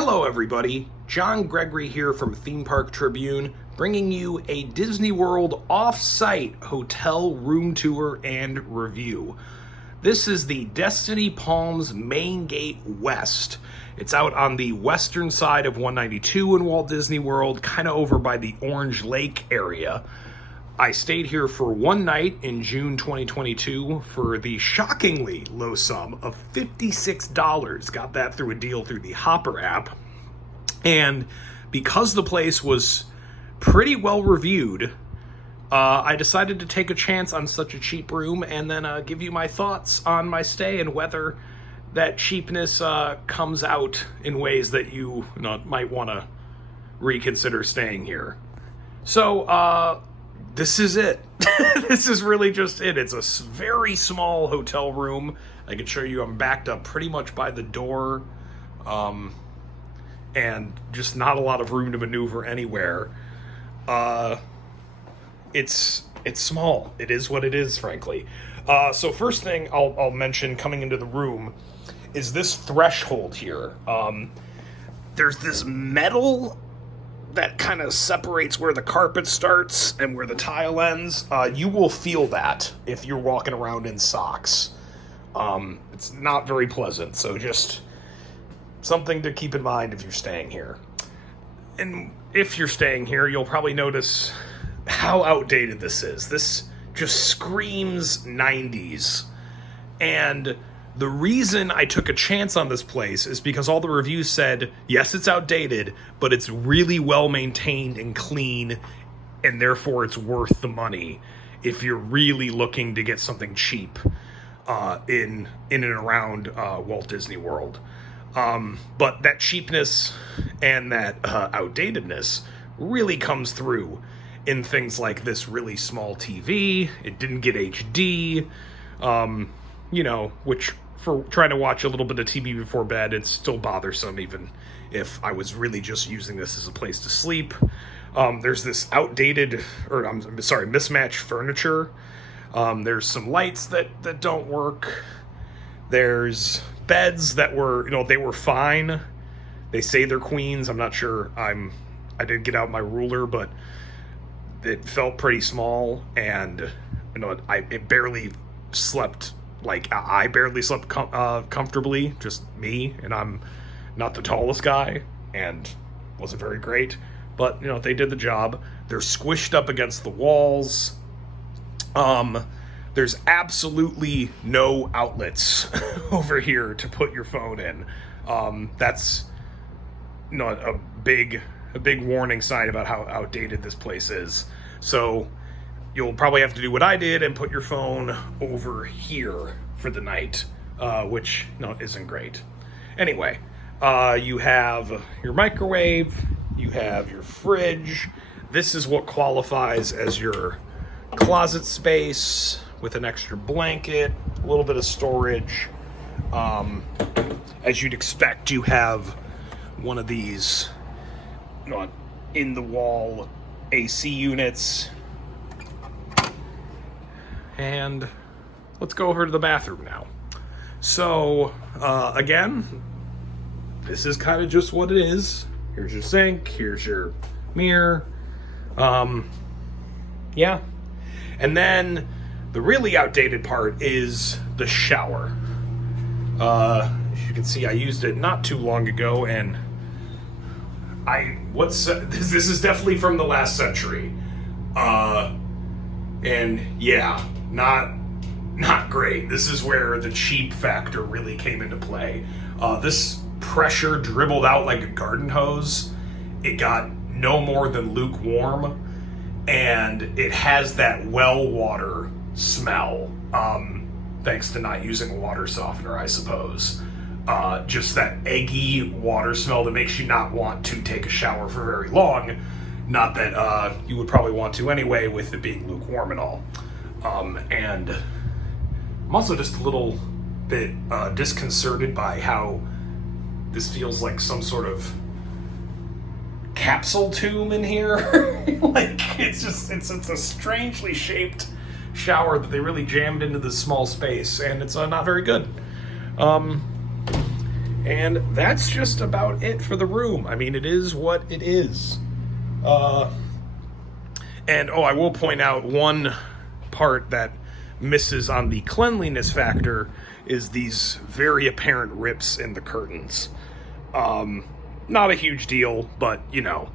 Hello everybody, John Gregory here from Theme Park Tribune, bringing you a Disney World off-site hotel room tour and review. This is the Destiny Palms Maingate West. It's out on the western side of 192 in Walt Disney World, kind of over by the Orange Lake area. I stayed here for one night in June 2022 for the shockingly low sum of $56. Got that through a deal through the Hopper app. And because the place was pretty well reviewed, I decided to take a chance on such a cheap room and then give you my thoughts on my stay and whether that cheapness comes out in ways that you might want to reconsider staying here. So, this is it. This is really just it. It's a very small hotel room. I can show you I'm backed up pretty much by the door. And just not a lot of room to maneuver anywhere. It's small. It is what it is, frankly. So first thing I'll mention coming into the room is this threshold here. There's this metal that kind of separates where the carpet starts and where the tile ends. You will feel that if you're walking around in socks. It's not very pleasant, so just something to keep in mind if you're staying here. And if you're staying here, you'll probably notice how outdated this is. This just screams 90s. And the reason I took a chance on this place is because all the reviews said, yes, it's outdated, but it's really well maintained and clean, and therefore it's worth the money if you're really looking to get something cheap in and around Walt Disney World. But that cheapness and that outdatedness really comes through in things like this really small TV. It didn't get HD, which for trying to watch a little bit of TV before bed, it's still bothersome, even if I was really just using this as a place to sleep. There's this mismatched furniture. There's some lights that don't work. There's beds that were, they were fine. They say they're queens. I'm not sure. I didn't get out my ruler, but it felt pretty small, and it barely slept. I barely slept comfortably, just me, and I'm not the tallest guy, and wasn't very great, but, they did the job. They're squished up against the walls. There's absolutely no outlets over here to put your phone in. That's, a big warning sign about how outdated this place is. So you'll probably have to do what I did and put your phone over here for the night, which isn't great. Anyway, you have your microwave, you have your fridge. This is what qualifies as your closet space with an extra blanket, a little bit of storage. As you'd expect, you have one of these in the wall AC units. And let's go over to the bathroom now. So, again, this is kind of just what it is. Here's your sink, here's your mirror. Yeah. And then the really outdated part is the shower. As you can see, I used it not too long ago, and this is definitely from the last century. And yeah, not great. This is where the cheap factor really came into play. This pressure dribbled out like a garden hose. It got no more than lukewarm, and it has that well water smell, thanks to not using a water softener, I suppose. Just that eggy water smell that makes you not want to take a shower for very long. Not that you would probably want to anyway, with it being lukewarm and all. And I'm also just a little bit disconcerted by how this feels like some sort of capsule tomb in here. It's a strangely shaped shower that they really jammed into this small space, and it's not very good. And that's just about it for the room. I mean, it is what it is. And I will point out one part that misses on the cleanliness factor is these very apparent rips in the curtains. Not a huge deal, but, you know,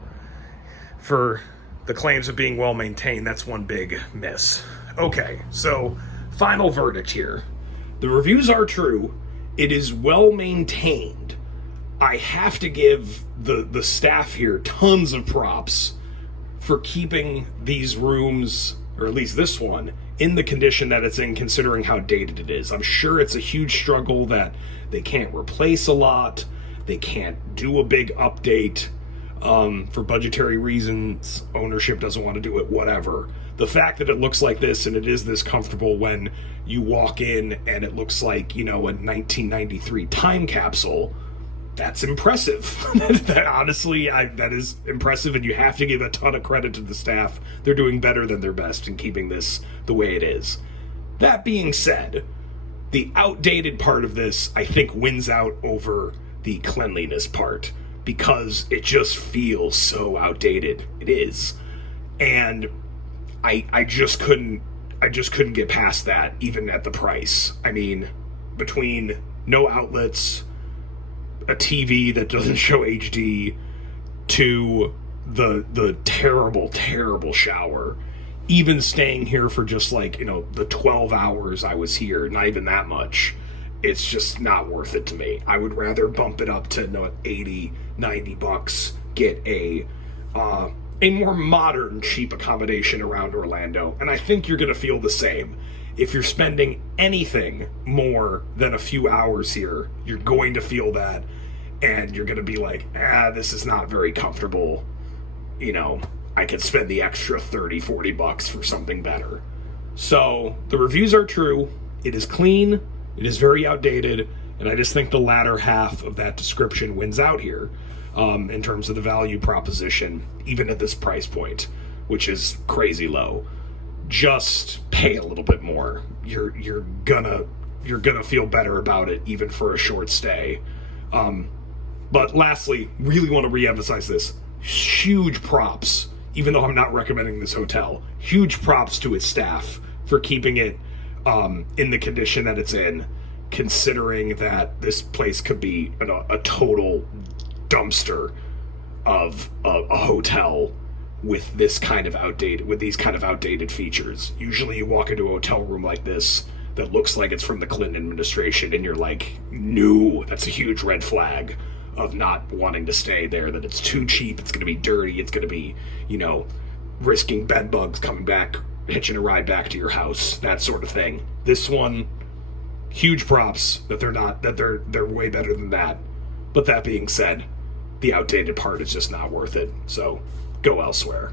for the claims of being well maintained, that's one big miss. Okay, so final verdict here. The reviews are true. It is well maintained. I have to give the staff here tons of props for keeping these rooms, or at least this one, in the condition that it's in, considering how dated it is. I'm sure it's a huge struggle that they can't replace a lot. They can't do a big update for budgetary reasons. Ownership doesn't want to do it, whatever. The fact that it looks like this and it is this comfortable when you walk in and it looks like, you know, a 1993 time capsule, that's impressive. That honestly, that is impressive, and you have to give a ton of credit to the staff. They're doing better than their best in keeping this the way it is. That being said, the outdated part of this, I think, wins out over the cleanliness part, because it just feels so outdated. It is. And I just couldn't get past that, even at the price. I mean, between no outlets, a TV that doesn't show HD, to the terrible shower, even staying here for just like, you know, the 12 hours I was here, not even that much, it's just not worth it to me. I would rather bump it up to, you know, $80-$90, get a more modern, cheap accommodation around Orlando, and I think you're going to feel the same. If you're spending anything more than a few hours here, you're going to feel that, and you're going to be like, this is not very comfortable. You know, I could spend the extra $30-$40 for something better. So, the reviews are true. It is clean. It is very outdated, and I just think the latter half of that description wins out here, in terms of the value proposition, even at this price point, which is crazy low. Just pay a little bit more. You're gonna feel better about it, even for a short stay. But lastly, really want to reemphasize this. Huge props, even though I'm not recommending this hotel, huge props to its staff for keeping it in the condition that it's in, considering that this place could be a total dumpster of a hotel with these kind of outdated features. Usually you walk into a hotel room like this that looks like it's from the Clinton administration, and you're like, no, that's a huge red flag of not wanting to stay there, that it's too cheap, it's going to be dirty, it's going to be, you know, risking bed bugs coming back, hitching a ride back to your house, that sort of thing. This one, huge props that they're way better than that. But that being said, the outdated part is just not worth it. So go elsewhere.